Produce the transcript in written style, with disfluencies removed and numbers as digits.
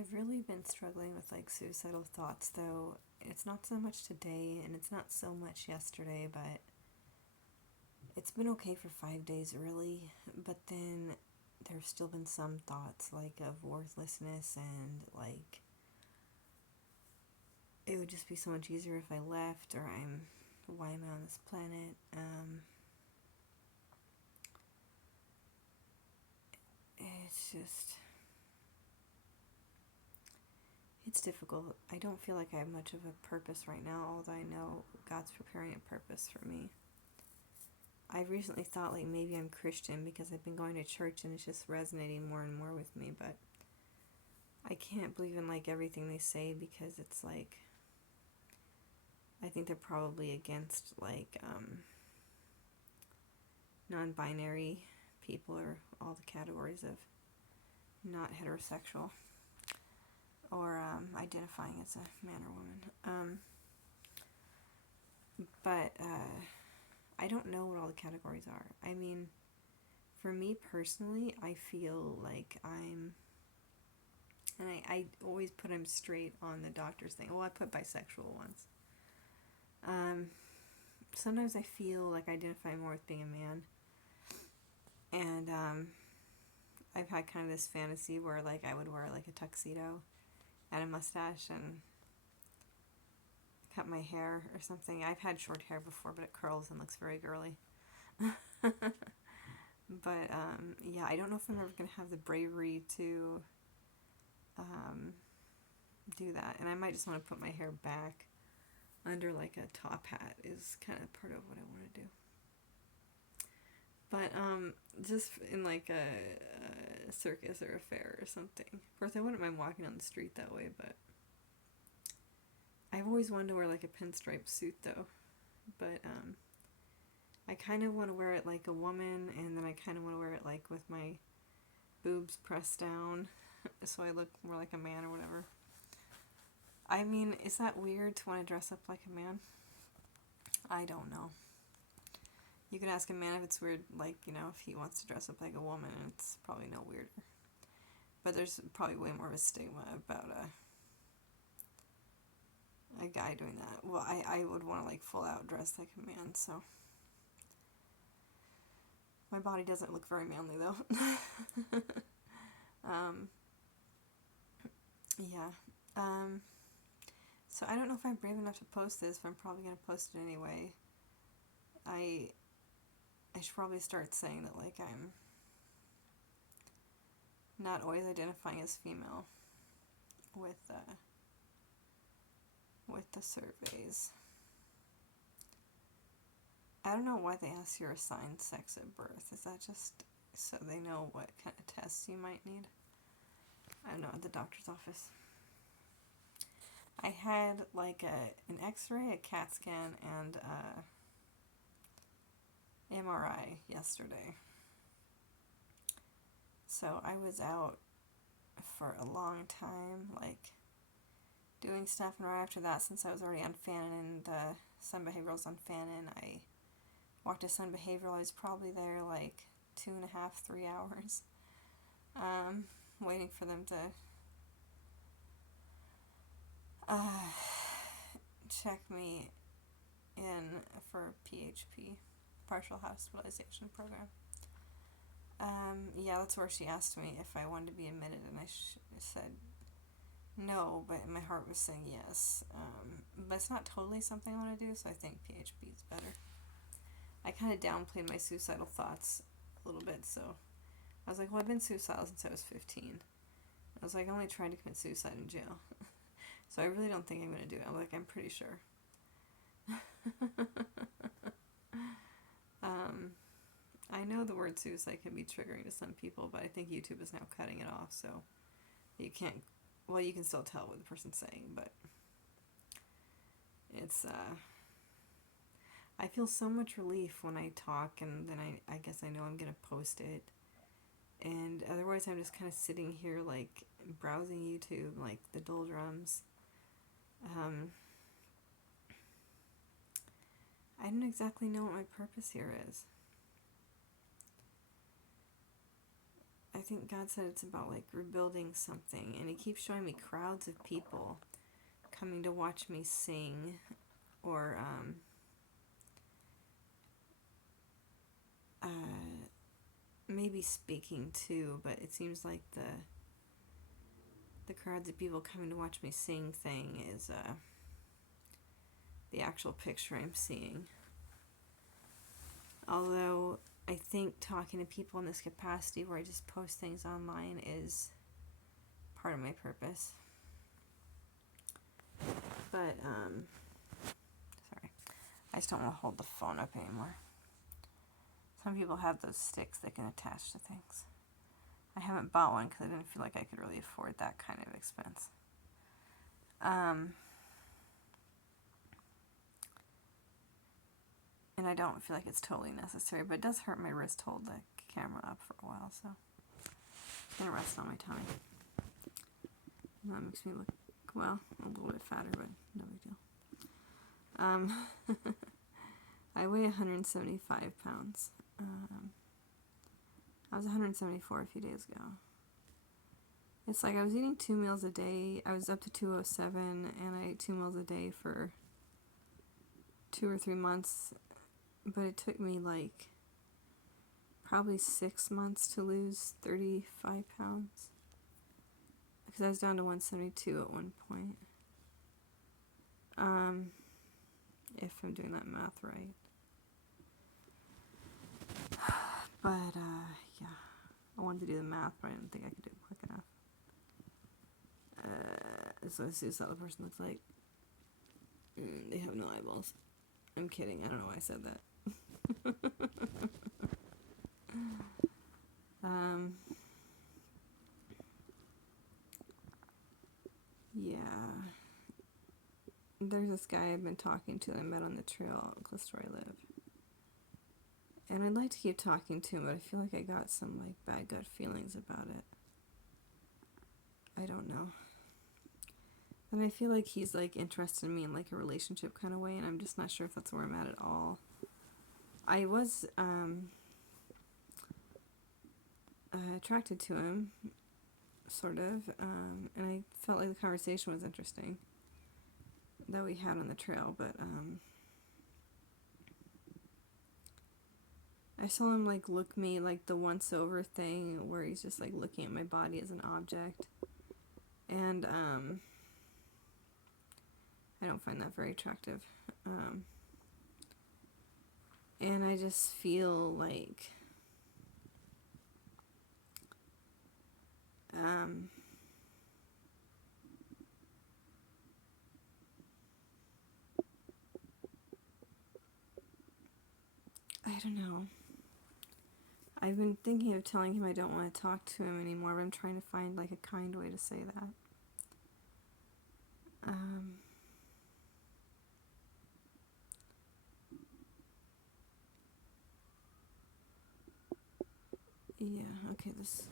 I've really been struggling with like suicidal thoughts though. It's not so much today and it's not so much yesterday, but it's been okay for 5 days really. But then there's still been some thoughts like of worthlessness and like it would just be so much easier if I left or why am I on this planet? It's just it's difficult. I don't feel like I have much of a purpose right now, although I know God's preparing a purpose for me. I recently thought like maybe I'm Christian because I've been going to church and it's just resonating more and more with me, but I can't believe in like everything they say because it's like I think they're probably against like non-binary people or all the categories of not heterosexual or identifying as a man or woman. But I don't know what all the categories are. I mean, for me personally, I feel like and I always put I'm straight on the doctor's thing. Well, I put bisexual once. Um, Sometimes I feel like I identify more with being a man, and I've had kind of this fantasy where like I would wear like a tuxedo and a mustache and cut my hair or something. I've had short hair before, but it curls and looks very girly. But yeah, I don't know if I'm ever gonna have the bravery to um, do that, and I might just want to put my hair back under like a top hat is kind of part of what I want to do. But just in like a circus or a fair or something. Of course, I wouldn't mind walking on the street that way, but I've always wanted to wear like a pinstripe suit though. But I kind of want to wear it like a woman, and then I kind of want to wear it like with my boobs pressed down, so I look more like a man or whatever. I mean, is that weird to want to dress up like a man? I don't know. You can ask a man if it's weird, like, if he wants to dress up like a woman, it's probably no weirder. But there's probably way more of a stigma about a guy doing that. Well, I would want to, like, full out dress like a man, so. My body doesn't look very manly, though. um, yeah. So I don't know if I'm brave enough to post this, but I'm probably going to post it anyway. I should probably start saying that, like, I'm not always identifying as female with the surveys. I don't know why they ask your assigned sex at birth. Is that just so they know what kind of tests you might need? I don't know, at the doctor's office. I had like an x-ray, a CAT scan, and MRI yesterday. So I was out for a long time, like doing stuff, and right after that, since I was already on Fanon and Sun Behavioral's on Fanon, I walked to Sun Behavioral. I was probably there like 2.5, 3 hours, waiting for them to check me in for PHP, partial hospitalization program. Yeah, that's where she asked me if I wanted to be admitted, and I said no, but my heart was saying yes. But it's not totally something I want to do, so I think PHP is better. I kind of downplayed my suicidal thoughts a little bit, so I was like, well, I've been suicidal since I was 15. I was like, I only tried to commit suicide in jail. So I really don't think I'm going to do it. I'm pretty sure. I know the word suicide can be triggering to some people, but I think YouTube is now cutting it off, so you can't, well, you can still tell what the person's saying, but it's, I feel so much relief when I talk, and then I guess I know I'm going to post it, and otherwise I'm just kind of sitting here, like, browsing YouTube, like, the doldrums. I don't exactly know what my purpose here is. I think God said it's about like rebuilding something, and He keeps showing me crowds of people coming to watch me sing, or maybe speaking too. But it seems like the crowds of people coming to watch me sing thing is the actual picture I'm seeing. Although I think talking to people in this capacity where I just post things online is part of my purpose. But, sorry. I just don't want to hold the phone up anymore. Some people have those sticks they can attach to things. I haven't bought one because I didn't feel like I could really afford that kind of expense. And I don't feel like it's totally necessary, but it does hurt my wrist to hold the camera up for a while, so I'm going to rest on my tummy. And that makes me look, well, a little bit fatter, but no big deal. I weigh 175 pounds. I was 174 a few days ago. It's like I was eating 2 meals a day. I was up to 207, and I ate 2 meals a day for 2 or 3 months. But it took me like probably 6 months to lose 35 pounds. Because I was down to 172 at one point. If I'm doing that math right. But, yeah. I wanted to do the math, but I didn't think I could do it quick enough. So let's see what the other person looks like. They have no eyeballs. I'm kidding. I don't know why I said that. Yeah. There's this guy I've been talking to that I met on the trail close to where I live. And I'd like to keep talking to him, but I feel like I got some like bad gut feelings about it. I don't know. And I feel like he's like interested in me in like a relationship kind of way, and I'm just not sure if that's where I'm at all. I was attracted to him, sort of, and I felt like the conversation was interesting that we had on the trail, but I saw him like look me like the once over thing where he's just like looking at my body as an object, and I don't find that very attractive, and I just feel like I don't know. I've been thinking of telling him I don't want to talk to him anymore, but I'm trying to find like a kind way to say that. Yeah, okay, this